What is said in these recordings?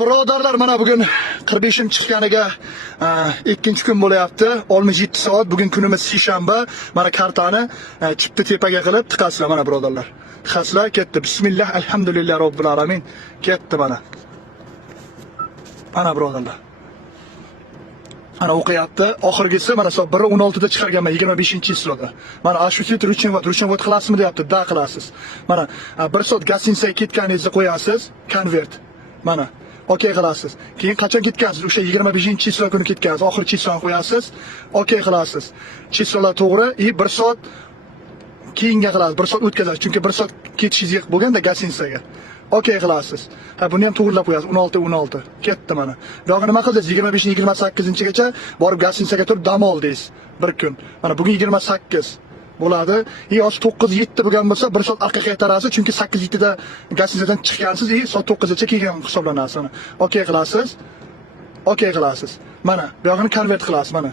Birodarlar, mana bugun 45 chiqqaniga ikkinchi kun bo'layapti. 67 soat. Bugun kunimiz seshanba. Mana kartani chipta tepaga qilib tiqasizlar mana birodarlar. Tiqasizlar, ketdi. Bismillah, alhamdulillah robbil alamin. Ketdi mana. Mana birodarlar. Ana o'qiyapti. Oxirgisi mana soat 1:16 da chiqarganman 25-yilda. Mana shu set Rushenvod qilasizmi deyapti. Da qilasiz. Mana 1 soat gostinitsaga ketganingizni qo'yasiz, konvert. Mana okey qilasiz. Keyin qachon ketgansiz? O'sha 25-yil kuni ketgansiz. Oxirgi chisloni qo'yasiz. Okey qilasiz. Chislalar to'g'ri, 1 soat keyinga qilasiz. 1 soat o'tkazasiz. Chunki 1 soat ketishingiz bo'lganda gostinitsaga. Okey qilasiz. Buni ham to'g'rilab qo'yasiz. 16. Ketdi mana. Buyog'i nima qilasiz? 25-28gacha borib gostinitsaga turib dam oldingiz bir kun. Mana bugun 28 bo'ladi. Hozir 9:07 bo'lgan bo'lsa 1 soat orqaga qaytarasiz, chunki 8:07 da gostinitsadan chiqqansiz, soat 9gacha kelgan hisoblanasiz. Okey qilasiz. Okey qilasiz. Mana bu yog'ini konvert qilasiz mana.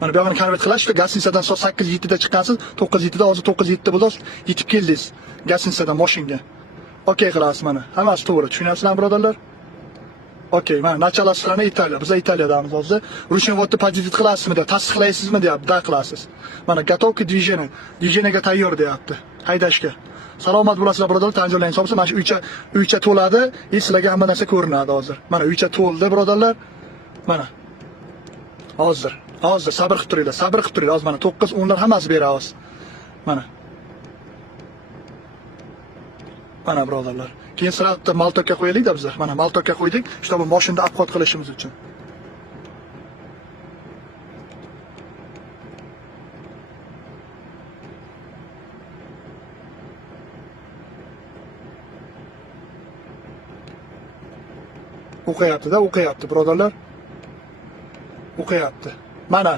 Mana bu yog'ini konvert qilasiz, gostinitsadan soat 8:07 da chiqqansiz, 9:07 da hozir 9:07 bo'ldi, yetib keldingiz gostinitsadan mashinaga. Okey qilasiz mana. Hammasi to'g'ri. Tushunasizlarmi birodarlar? Okey, mana Nachala strana Italiya. Biz Italiyadamiz hozir. Rushenvodni podjidit qilasizmi deb, tasdiqlaysizmi deyapti, da qilasiz. Mana gotovka движения. Движениyaga tayyor deyapti. Haydashga. Salomat bo'lasizlar birodarlar, tanjoylaringiz bo'lsa, mana shu uycha to'ladi, sizlarga hamma narsa ko'rinadi hozir. Mana uycha to'ldi birodarlar. Mana. Hozir sabr qilib turinglar, Hozir mana 9-10lar hammasi beramiz. Mana. Mana birodarlar. Keyin siratda maltokka qo'yaylik-da bizlar. Mana maltokka qo'ydik, shtob mashinada obxod qilishimiz uchun. O'qiyapti birodarlar. O'qiyapti. Mana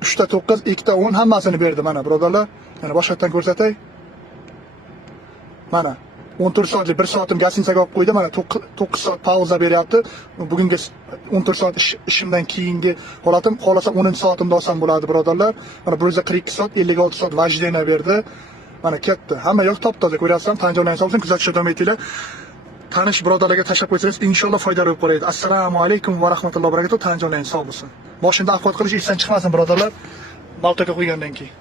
3:9, 2:10 hammasini berdi mana birodarlar. Yana boshqatdan ko'rsatay. Mana 14 soatlik 1 soatim gostinitsaga olib qo'ydi. Mana 9 soat pauza beryapti. Bugungi 14 soat ishimdan keyingi holatim, xolasa 10 soatimda olsam bo'ladi birodarlar. Mana 142 soat, 56 soat vajdeniya berdi. Mana ketdi. Hamma yoq top-toza ko'ryapsizlar. Tanjoylaringiz olsin, kuzatishda davom etinglar. Tanish birodarlarga tashlab qo'ysangiz, inshaalloh foydali bo'lib qoladi. Assalomu alaykum va rahmatullohi va barakatuh. Tanjoylaringiz sog' bo'lsin. Mashinada obxod qilish esdan chiqmasin birodarlar. Maltaga qo'ygandan keyin.